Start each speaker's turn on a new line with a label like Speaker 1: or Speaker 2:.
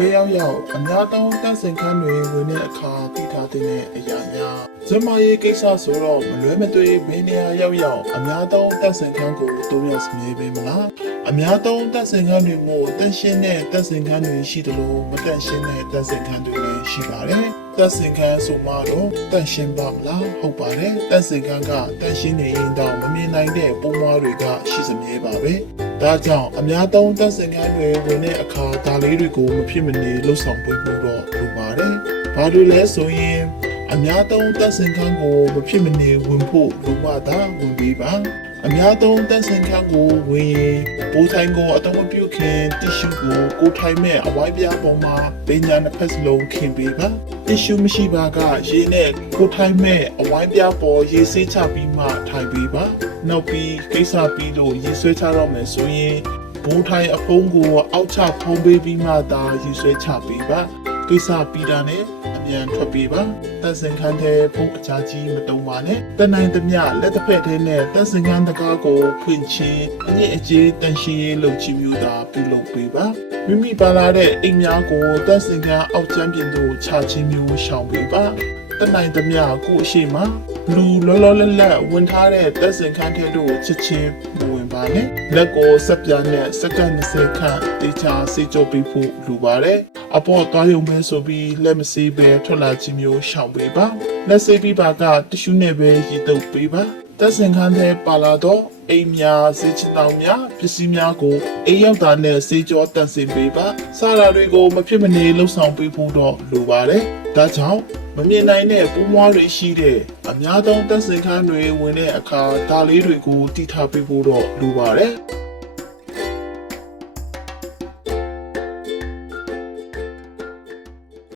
Speaker 1: ဖေးရောက်ရောက်အများတောင်းတက်စင်ခန်းတွေဝင်တဲ့အခါတည်ထားတဲ့အရာများဇမရေးကိစ္စဆိုတော့မလွဲမသွေဘယ်နေရာရောက်ရောက်အများတောင်းတက်စင်ခန်းကိုတိုးရစမြဲပေးမလားအများတောင်းတက်စင်ခန်းတွေမို့တက်ရှင်းတဲ့တက်စင်ခန်းတွေရှိတယ်လို့မတက်ရှင်းတဲ့တက်စင်ခန်းတွေလည်းရှိပါတယ်တက်စင်ခန်းဆိုမှတော့တက်ရှင်းပါမလားဟုတ်ပါတယ်တက်စင်ခန်းကတက်ရှင်းနေရင်တော့မမြင်နိုင်တဲ့ပုံမွားတွေကရှိစမြဲပါပဲ ဒါကြောင့်အများသုံးသက်စင်ကန်းတွေဝင်တဲ့အခါဒါလေးတွေကိုမဖြစ်မနေလှုပ်ဆောင်ပေးဖို့တော့လိုပါတယ်။ဘာလို့လဲဆိုရင်အများသုံးသက်စင်ကန်းကိုမဖြစ်မနေဝင်ဖို့လိုမှသာဝင်ပြီးပါ။အများသုံးသက်စင်ကန်းကိုဝင်ရင်ပိုးထိုင်ကိုအတော့မပြုတ်ခင်တ िश ူကိုကိုယ်ထိုင်မဲ့အဝိုင်းပြားပေါ်မှာပညာနှစ်ဖက်စလုံးခင်ပေးပါ။ tissue မရှိပါကရေနဲ့ကိုယ်ထိုင်မဲ့အဝိုင်းပြားပေါ်ရေဆေးချပြီးမှထိုင်ပေးပါ။ နောက်ပြီးကိစ္စပြီးလို့ရေဆွဲချတော့မယ်ဆိုရင်ဘူထိုင်အဖုံးကိုအောက်ချဖုံးပေးပြီးမှသာယူဆွဲချပေးပါကိစ္စပြီးတာနဲ့အမြန်ထွက်ပေးပါတက်စင်ခန်းတဲ့ဖုံးအချာကြီးမတုံပါနဲ့တနိုင်သမျှလက်တစ်ဖက်ထဲနဲ့တက်စင်ခန်းတကားကိုဖွင့်ချင်းအညစ်အကြေးတန်ရှင်းရေးလုပ်ချမျိုးသာပြုလုပ်ပေးပါမိမိပါလာတဲ့အိမ်များကိုတက်စင်ခန်းအောက်ကျမ်းပြင်သို့ချချင်းမျိုးရှောင်ပေးပါ တနိုင်သမျှကိုအရှိမလူလောလောလတ်လတ်ဝင်ထားတဲ့တက်စင်ခန်းထဲတို့ချစ်ချင်းမဝင်ပါနဲ့လက်ကိုစက်ပြားနဲ့စက္ကန့်20ခန့်တေချာစေကြောပေးဖို့လိုပါတယ်အပေါ်ကားယုံပဲဆိုပြီးလက်မစေးပဲထွက်လာခြင်းမျိုးရှောင်ပေးပါလက်စေးပြီးပါကတ िश ူးနဲ့ပဲရည်တုပ်ပေးပါ တက်စင်ခန်းထဲပါလာတော့အိမ်များစေချတောင်များပစ္စည်းများကိုအိမ်ရောက်တာနဲ့စေကြောတန့်စင်ပေးပါစားတာတွေကိုမဖြစ်မနေလှုပ်ဆောင်ပေးဖို့တော့လိုပါတယ်ဒါကြောင့်မမြင်နိုင်တဲ့ပူးမွားတွေရှိတဲ့အများသုံးတက်စင်ခန်းတွေဝင်တဲ့အခါဒါလေးတွေကိုတည်ထားပေးဖို့တော့လိုပါတယ်